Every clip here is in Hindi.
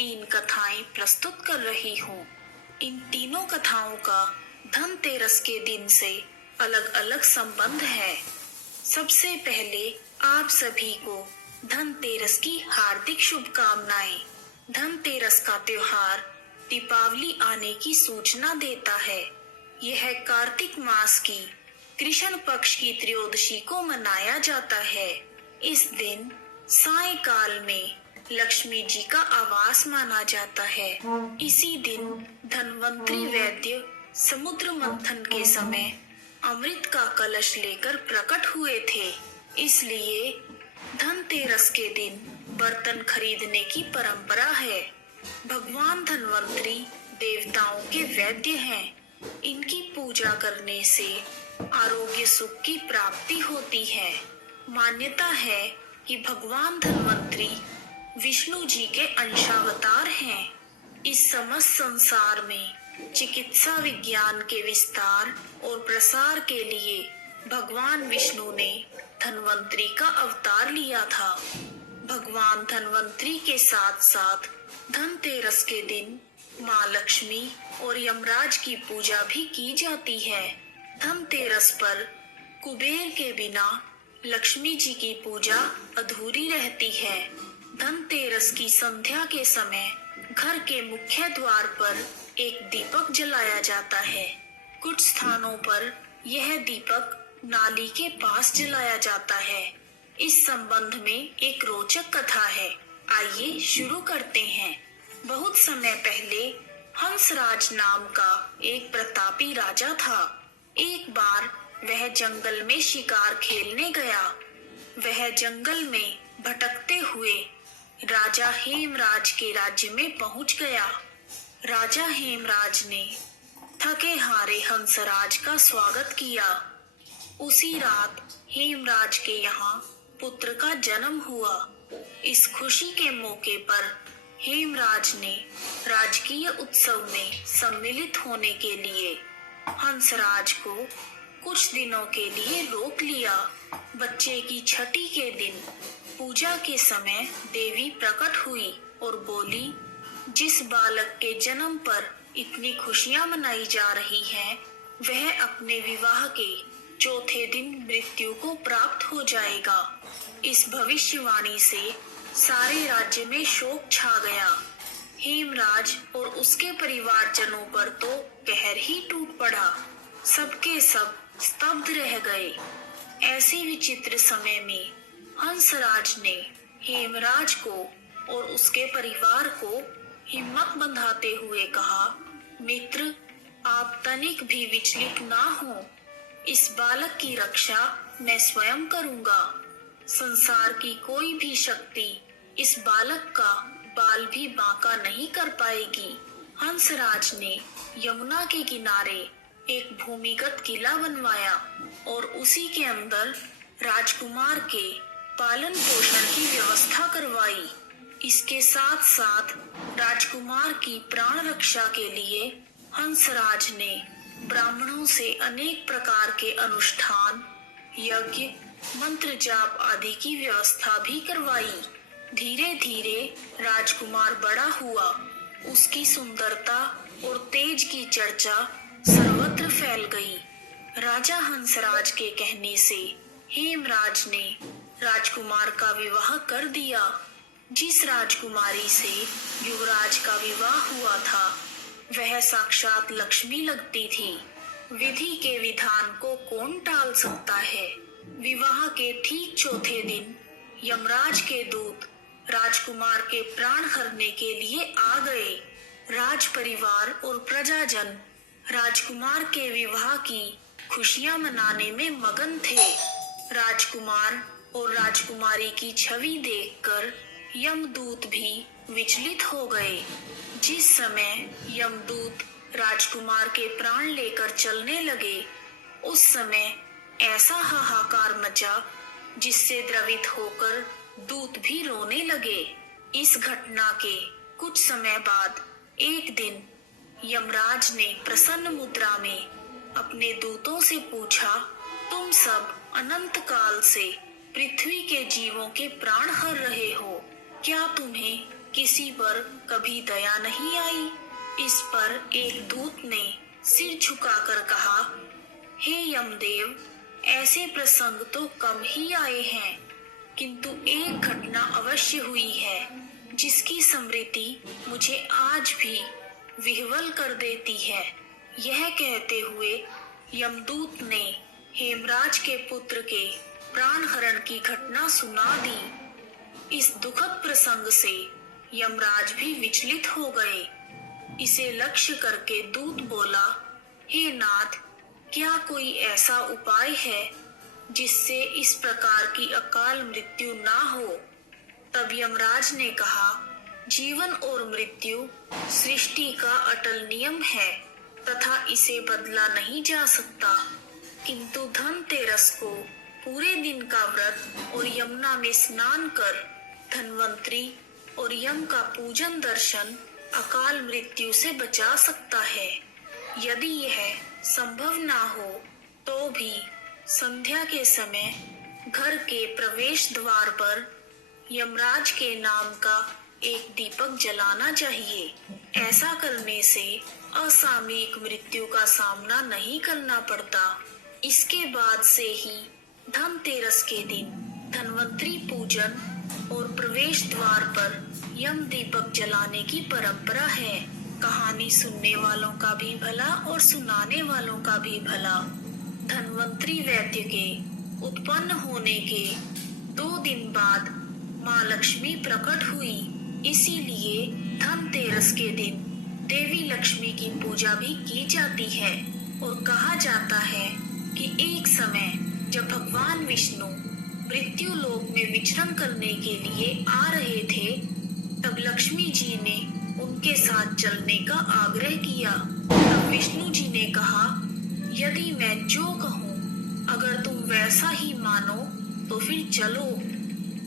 3 कथाएं प्रस्तुत कर रही हूँ। इन तीनों कथाओं का धनतेरस के दिन से अलग अलग संबंध है। सबसे पहले आप सभी को धनतेरस की हार्दिक शुभकामनाएं। धनतेरस का त्योहार दीपावली आने की सूचना देता है। यह कार्तिक मास की कृष्ण पक्ष की त्रयोदशी को मनाया जाता है। इस दिन सायंकाल में लक्ष्मी जी का आवास माना जाता है। इसी दिन धन्वंतरी वैद्य समुद्र मंथन के समय अमृत का कलश लेकर प्रकट हुए थे। इसलिए धनतेरस के दिन बर्तन खरीदने की परंपरा है। भगवान धन्वंतरी देवताओं के वैद्य हैं। इनकी पूजा करने से आरोग्य सुख की प्राप्ति होती है। मान्यता है कि भगवान धन्वंतरी विष्णु जी के अंशावतार हैं। इस समस्त संसार में चिकित्सा विज्ञान के विस्तार और प्रसार के लिए भगवान विष्णु ने धन्वंतरी का अवतार लिया था। भगवान धन्वंतरी के साथ साथ धनतेरस के दिन माँ लक्ष्मी और यमराज की पूजा भी की जाती है। धनतेरस पर कुबेर के बिना लक्ष्मी जी की पूजा अधूरी रहती है। धनतेरस की संध्या के समय घर के मुख्य द्वार पर एक दीपक जलाया जाता है। कुछ स्थानों पर यह दीपक नाली के पास जलाया जाता है। इस संबंध में एक रोचक कथा है। आइए शुरू करते हैं। बहुत समय पहले हंसराज नाम का एक प्रतापी राजा था। एक बार वह जंगल में शिकार खेलने गया। वह जंगल में भटकते हुए राजा हेमराज के राज्य में पहुंच गया। राजा हेमराज ने थके हारे हंसराज का स्वागत किया। उसी रात हेमराज के यहाँ पुत्र का जन्म हुआ। इस खुशी के मौके पर हेमराज ने राजकीय उत्सव में सम्मिलित होने के लिए हंसराज को कुछ दिनों के लिए रोक लिया। बच्चे की छठी के दिन पूजा के समय देवी प्रकट हुई और बोली, जिस बालक के जन्म पर इतनी खुशियां मनाई जा रही हैं, वह अपने विवाह के चौथे दिन मृत्यु को प्राप्त हो जाएगा। इस भविष्यवाणी से सारे राज्य में शोक छा गया। हेमराज और उसके परिवारजनों पर तो कहर ही टूट पड़ा। सबके सब स्तब्ध रह गए। ऐसे विचित्र समय में हंसराज ने हेमराज को और उसके परिवार को हिम्मत बंधाते हुए कहा, मित्र, आप तनिक भी विचलित ना हो। इस बालक की रक्षा मैं स्वयं करूंगा। संसार की कोई भी शक्ति इस बालक का बाल भी बांका नहीं कर पाएगी। हंसराज ने यमुना के किनारे एक भूमिगत किला बनवाया और उसी के अंदर राजकुमार के पालन पोषण की व्यवस्था करवाई। इसके साथ साथ राजकुमार की प्राण रक्षा के लिए हंसराज ने ब्राह्मणों से अनेक प्रकार के अनुष्ठान, यज्ञ, मंत्र जाप आदि की व्यवस्था भी करवाई। धीरे धीरे राजकुमार बड़ा हुआ। उसकी सुंदरता और तेज की चर्चा सर्वत्र फैल गई। राजा हंसराज के कहने से हेमराज ने राजकुमार का विवाह कर दिया। जिस राजकुमारी से युवराज का विवाह हुआ था, वह साक्षात लक्ष्मी लगती थी। विधि के विधान को कौन टाल सकता है। विवाह के ठीक चौथे दिन यमराज के दूत राजकुमार के प्राण हरने के लिए आ गए। राज परिवार और प्रजाजन राजकुमार के विवाह की खुशियां मनाने में मगन थे। राजकुमार और राजकुमारी की छवि देखकर यमदूत भी विचलित हो गए। जिस समय यमदूत राजकुमार के प्राण लेकर चलने लगे, उस समय ऐसा हाहाकार मचा जिससे द्रवित होकर दूत भी रोने लगे। इस घटना के कुछ समय बाद एक दिन यमराज ने प्रसन्न मुद्रा में अपने दूतों से पूछा, तुम सब अनंत काल से पृथ्वी के जीवों के प्राण हर रहे हो, क्या तुम्हें किसी पर कभी दया नहीं आई। इस पर एक दूत ने सिर झुकाकर कहा, हे यमदेव, ऐसे प्रसंग तो कम ही आए हैं, किंतु एक घटना अवश्य हुई है जिसकी स्मृति मुझे आज भी विह्वल कर देती है। यह कहते हुए यमदूत ने हेमराज के पुत्र के प्राण हरण की घटना सुना दी। इस दुखद प्रसंग से यमराज भी विचलित हो गए। इसे लक्ष्य करके दूत बोला, हे नाथ, क्या कोई ऐसा उपाय है जिससे इस प्रकार की अकाल मृत्यु ना हो? तब यमराज ने कहा, जीवन और मृत्यु सृष्टि का अटल नियम है तथा इसे बदला नहीं जा सकता, किंतु धनतेरस को पूरे दिन का व्रत और यमुना में स्नान कर धन्वंतरी और यम का पूजन दर्शन अकाल मृत्यु से बचा सकता है। यदि यह संभव ना हो तो भी संध्या के समय घर के प्रवेश द्वार पर यमराज के नाम का एक दीपक जलाना चाहिए। ऐसा करने से असामयिक मृत्यु का सामना नहीं करना पड़ता। इसके बाद से ही धनतेरस के दिन धन्वंतरी पूजन और प्रवेश द्वार पर यम दीपक जलाने की परंपरा है। कहानी सुनने वालों का भी भला और सुनाने वालों का भी भला। धन्वंतरी वैद्य के उत्पन्न होने के 2 दिन बाद माँ लक्ष्मी प्रकट हुई। इसीलिए धनतेरस के दिन देवी लक्ष्मी की पूजा भी की जाती है और कहा जाता है कि एक समय जब भगवान विष्णु मृत्यु लोक में विचरण करने के लिए आ रहे थे, तब लक्ष्मी जी ने उनके साथ चलने का आग्रह किया। तब विष्णु जी ने कहा, यदि मैं जो कहूँ अगर तुम वैसा ही मानो तो फिर चलो।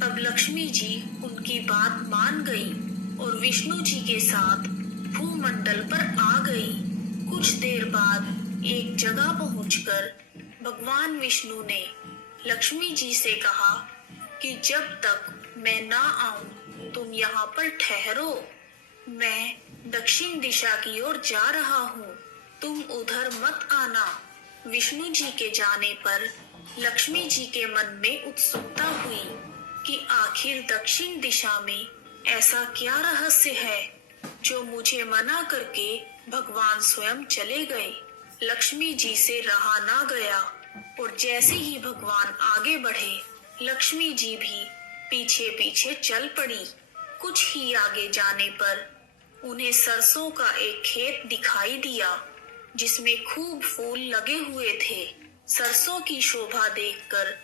तब लक्ष्मी जी उनकी बात मान गई और विष्णु जी के साथ भूमंडल पर आ गई। कुछ देर बाद एक जगह पहुंचकर भगवान विष्णु ने लक्ष्मी जी से कहा कि जब तक मैं ना आऊं तुम यहाँ पर ठहरो। मैं दक्षिण दिशा की ओर जा रहा हूँ, तुम उधर मत आना। विष्णु जी के जाने पर लक्ष्मी जी के मन में उत्सुकता हुई कि आखिर दक्षिण दिशा में ऐसा क्या रहस्य है जो मुझे मना करके भगवान स्वयं चले गए। लक्ष्मी जी से रहा ना गया और जैसे ही भगवान आगे बढ़े, लक्ष्मी जी भी पीछे पीछे चल पड़ी। कुछ ही आगे जाने पर उन्हें सरसों का एक खेत दिखाई दिया जिसमें खूब फूल लगे हुए थे। सरसों की शोभा देखकर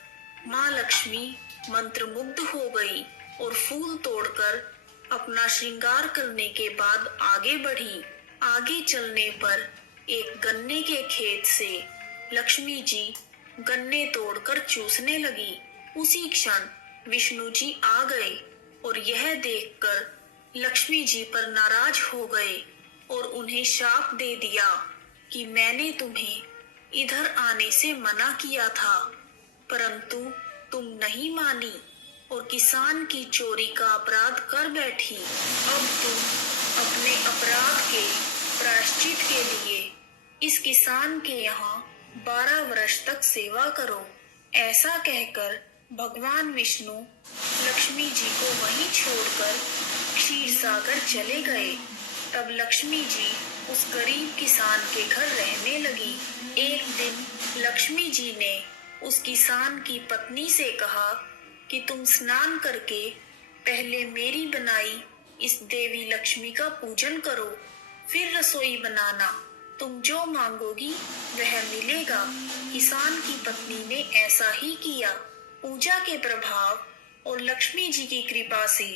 माँ लक्ष्मी मंत्रमुग्ध हो गई और फूल तोड़कर अपना श्रृंगार करने के बाद आगे बढ़ी। आगे चलने पर एक गन्ने के खेत से लक्ष्मी जी गन्ने तोड़कर चूसने लगी। उसी क्षण विष्णु जी आ गए और यह देखकर लक्ष्मी जी पर नाराज हो गए और उन्हें शाप दे दिया कि मैंने तुम्हें इधर आने से मना किया था, परंतु तुम नहीं मानी और किसान की चोरी का अपराध कर बैठी। अब तुम अपने अपराध के प्रायश्चित के लिए इस किसान के यहाँ 12 वर्ष तक सेवा करो। ऐसा कहकर भगवान विष्णु लक्ष्मी जी को वहीं छोड़कर क्षीर सागर चले गए। तब लक्ष्मी जी उस गरीब किसान के घर रहने लगी। एक दिन लक्ष्मी जी ने उस किसान की पत्नी से कहा कि तुम स्नान करके पहले मेरी बनाई इस देवी लक्ष्मी का पूजन करो, फिर रसोई बनाना। तुम जो मांगोगी वह मिलेगा। किसान की पत्नी ने ऐसा ही किया। पूजा के प्रभाव और लक्ष्मी जी की कृपा से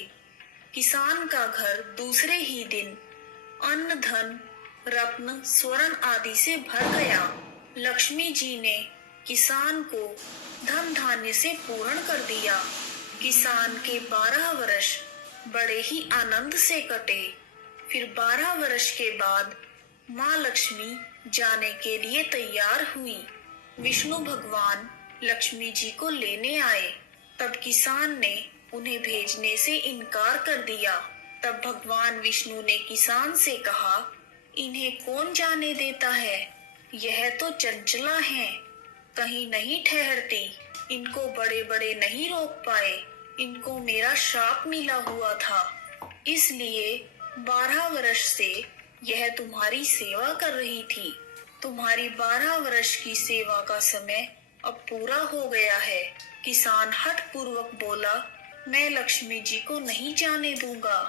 किसान का घर दूसरे ही दिन अन्न, धन, रत्न, स्वर्ण आदि से भर गया। लक्ष्मी जी ने किसान को धन धान्य से पूर्ण कर दिया। किसान के 12 वर्ष बड़े ही आनंद से कटे। फिर 12 वर्ष के बाद माँ लक्ष्मी जाने के लिए तैयार हुई। विष्णु भगवान लक्ष्मी जी को लेने आए। तब किसान ने उन्हें भेजने से इनकार कर दिया। तब भगवान विष्णु ने किसान से कहा, इन्हें कौन जाने देता है, यह तो चंचला हैं, कहीं नहीं ठहरती, इनको बड़े बड़े नहीं रोक पाए, इनको मेरा श्राप मिला हुआ था, इसलिए 12 वर्ष से यह तुम्हारी सेवा कर रही थी। तुम्हारी 12 वर्ष की सेवा का समय अब पूरा हो गया है। किसान हठ पूर्वक बोला, मैं लक्ष्मी जी को नहीं जाने दूंगा।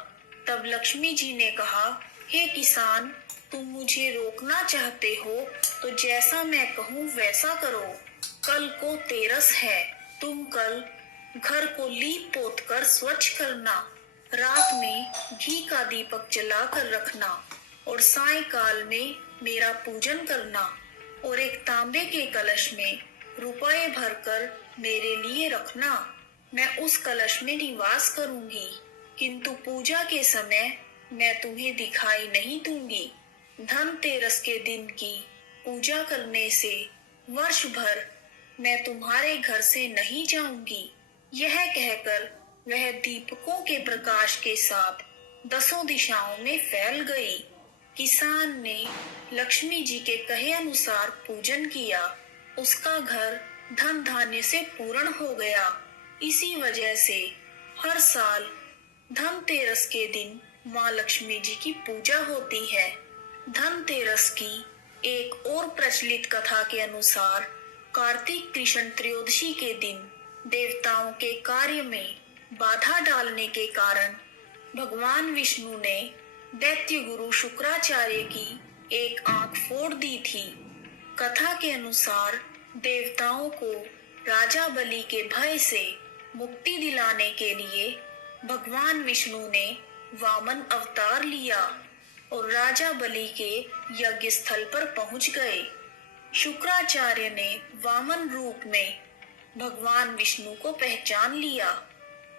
तब लक्ष्मी जी ने कहा, हे किसान, तुम मुझे रोकना चाहते हो तो जैसा मैं कहूँ वैसा करो। कल को तेरस है, तुम कल घर को लीप पोत कर स्वच्छ करना, रात में घी का दीपक जलाकर रखना और सायंकाल में मेरा पूजन करना और एक तांबे के कलश में रुपए भरकर मेरे लिए रखना। मैं उस कलश में निवास करूंगी, किंतु पूजा के समय मैं तुम्हें दिखाई नहीं दूंगी। धनतेरस के दिन की पूजा करने से वर्ष भर मैं तुम्हारे घर से नहीं जाऊंगी। यह कहकर वह दीपकों के प्रकाश के साथ 10 दिशाओं में फैल गई। किसान ने लक्ष्मी जी के कहे अनुसार पूजन किया। उसका घर धन धान्य से पूर्ण हो गया। इसी वजह से हर साल धनतेरस के दिन माँ लक्ष्मी जी की पूजा होती है। धनतेरस की एक और प्रचलित कथा के अनुसार कार्तिक कृष्ण त्रयोदशी के दिन देवताओं के कार्य में बाधा डालने के कारण भगवान विष्णु ने दैत्य गुरु शुक्राचार्य की एक आंख फोड़ दी थी। कथा के अनुसार देवताओं को राजा बलि के भय से मुक्ति दिलाने के लिए भगवान विष्णु ने वामन अवतार लिया और राजा बलि के यज्ञ स्थल पर पहुंच गए। शुक्राचार्य ने वामन रूप में भगवान विष्णु को पहचान लिया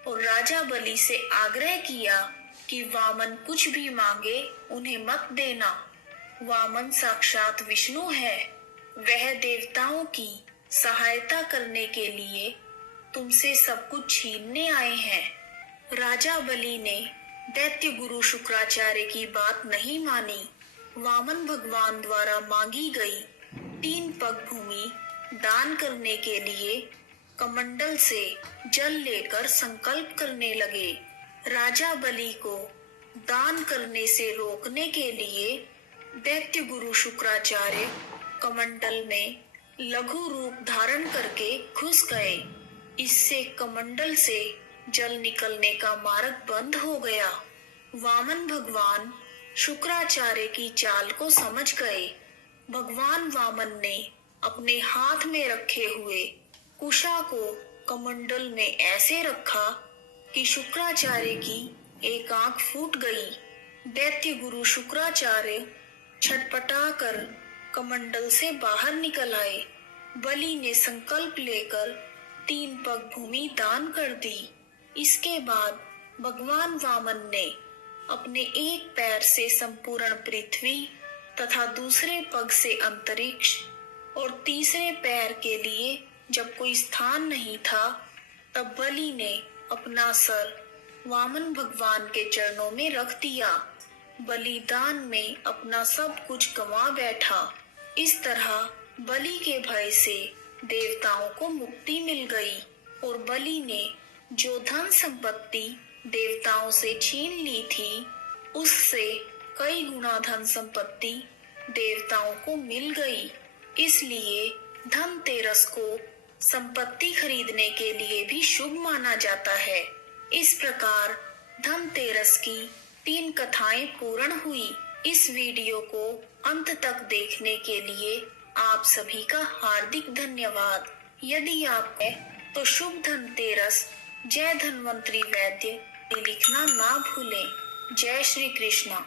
और राजा बलि से आग्रह किया कि वामन कुछ भी मांगे उन्हें मत देना। वामन साक्षात विष्णु है, वह देवताओं की सहायता करने के लिए तुमसे सब कुछ छीनने आए हैं। राजा बलि ने दैत्य गुरु शुक्राचार्य की बात नहीं मानी। वामन भगवान द्वारा मांगी गई 3 पग भूमि दान करने के लिए कमंडल से जल लेकर संकल्प करने लगे। राजा बलि को दान करने से रोकने के लिए दैत्य गुरु शुक्राचार्य कमंडल में लघु रूप धारण करके घुस गए। इससे कमंडल से जल निकलने का मार्ग बंद हो गया। वामन भगवान शुक्राचार्य की चाल को समझ गए। भगवान वामन ने अपने हाथ में रखे हुए कुशा को कमंडल में ऐसे रखा कि शुक्राचार्य की एक आंख फूट गई। दैत्य गुरु शुक्राचार्य छटपटाकर कमंडल से बाहर निकल आए। बलि ने संकल्प लेकर 3 पग भूमि दान कर दी। इसके बाद भगवान वामन ने अपने एक पैर से संपूर्ण पृथ्वी तथा दूसरे पग से अंतरिक्ष और तीसरे पैर के लिए जब कोई स्थान नहीं था, तब बलि ने अपना सर वामन भगवान के चरणों में रख दिया। बलिदान में अपना सब कुछ गंवा बैठा। इस तरह बलि के भय से देवताओं को मुक्ति मिल गई और बलि ने जो धन संपत्ति देवताओं से छीन ली थी, उससे कई गुना धन संपत्ति देवताओं को मिल गई। इसलिए धनतेरस को संपत्ति खरीदने के लिए भी शुभ माना जाता है। इस प्रकार धनतेरस की 3 कथाएं पूर्ण हुई। इस वीडियो को अंत तक देखने के लिए आप सभी का हार्दिक धन्यवाद। यदि आप है तो शुभ धनतेरस, जय धन्वंतरी वैद्य लिखना ना भूलें। जय श्री कृष्णा।